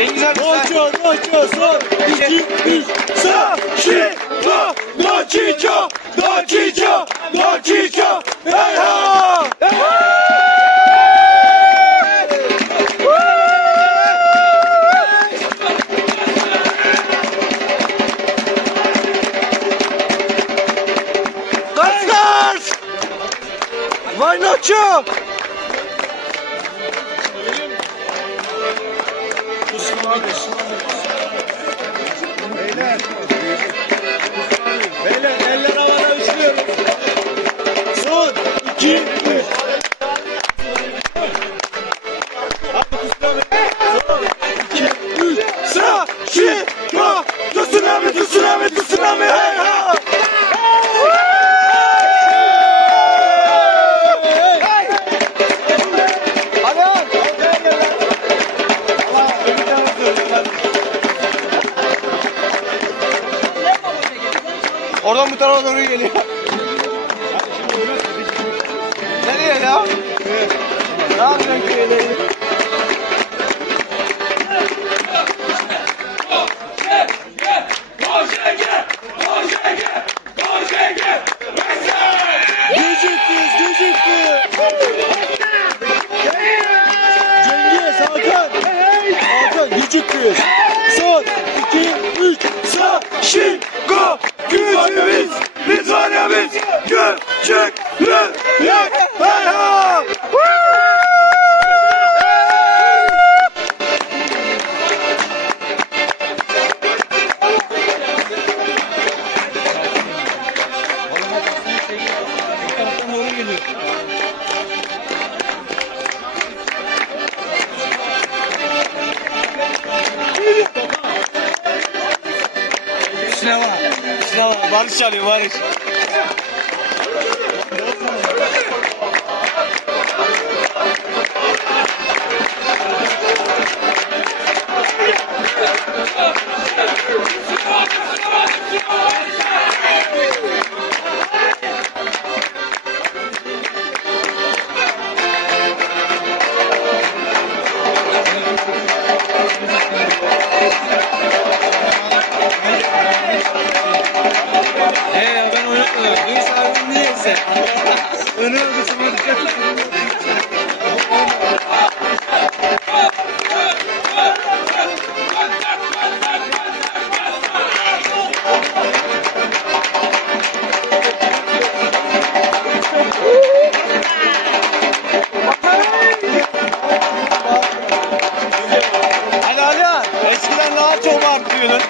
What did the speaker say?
Cengiz abi Noça, noça, son, 2, 3, sağ, şi, no, no, çiço, no, çiço, no, çiço, hey ha! Kaç! Vay noça! Beyler eller havada uçuyoruz. Son 2 3. Son 2 3. Sağ şi ko tsunami tsunami tsunami hey ha. Oradan bu tarafa doğru geliyor. Nereye ya? Ne yapacaksın köyleri? Gecikti. Cengiz, Hakan gecikti. Son 2 3 sağ şi go gücümüz biz var ya biz küçüklük hey ha. Sinema, Barış çalıyor, Barış. Ben oynatmadım. Duyuz abim niyeyse. Önü ödüsüme dikkat edin. Hadi Alihan, eskiden daha çok artıyordun.